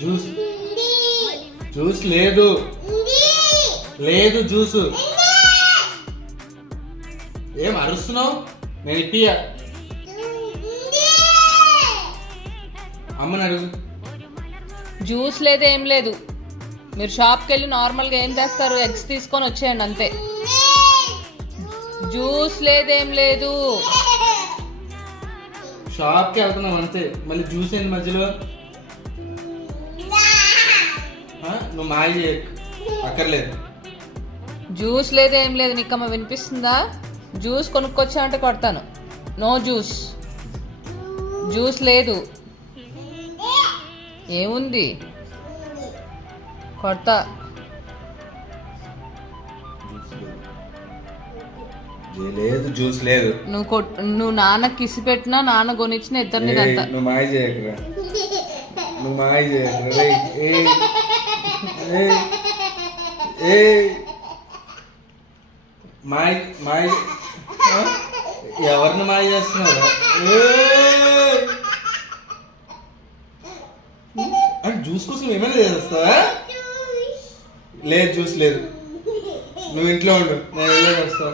Juice juice లేదు లేదు juice. ఏం అరుస్తున్నావు? నేను ఇప్పియా. అమ్మని అడుగు. జ్యూస్ లేదు ఏం లేదు. మీరు షాప్కి వెళ్ళి నార్మల్గా ఏం తెస్తారు, ఎగ్స్ తీసుకొని వచ్చేయండి అంతే. జ్యూస్ లేదేం లేదు. షాప్కి వెళ్తున్నాం అంతే, మళ్ళీ జ్యూస్ ఏంటి మధ్యలో? నువ్వు మాయ చేయకు, అక్కర్లేదు. జ్యూస్ లేదేం లేదు. నీకమ్మ వినిపిస్తుందా? జ్యూస్ కొనుక్కొచ్చా అంటే కొడతాను. No juice. జ్యూస్ లేదు. ఏముంది? కొడతా. లేదు జ్యూస్ లేదు. నువ్వు నాన్న కిసి పెట్టినా నాన్న కొనిచ్చిన ఇద్దరిని అంతా. నువ్వు మాయ చేయకురా, నువ్వు మాయ చేయకురా. మాయ మాయ ఎవరిని మాయ చేస్తున్నావు? జ్యూస్ కోసం ఏమైనా చేస్తావా? లేదు జ్యూస్ లేదు. నువ్వు ఇంట్లో ఉండు, నేను వెళ్ళేది వస్తా.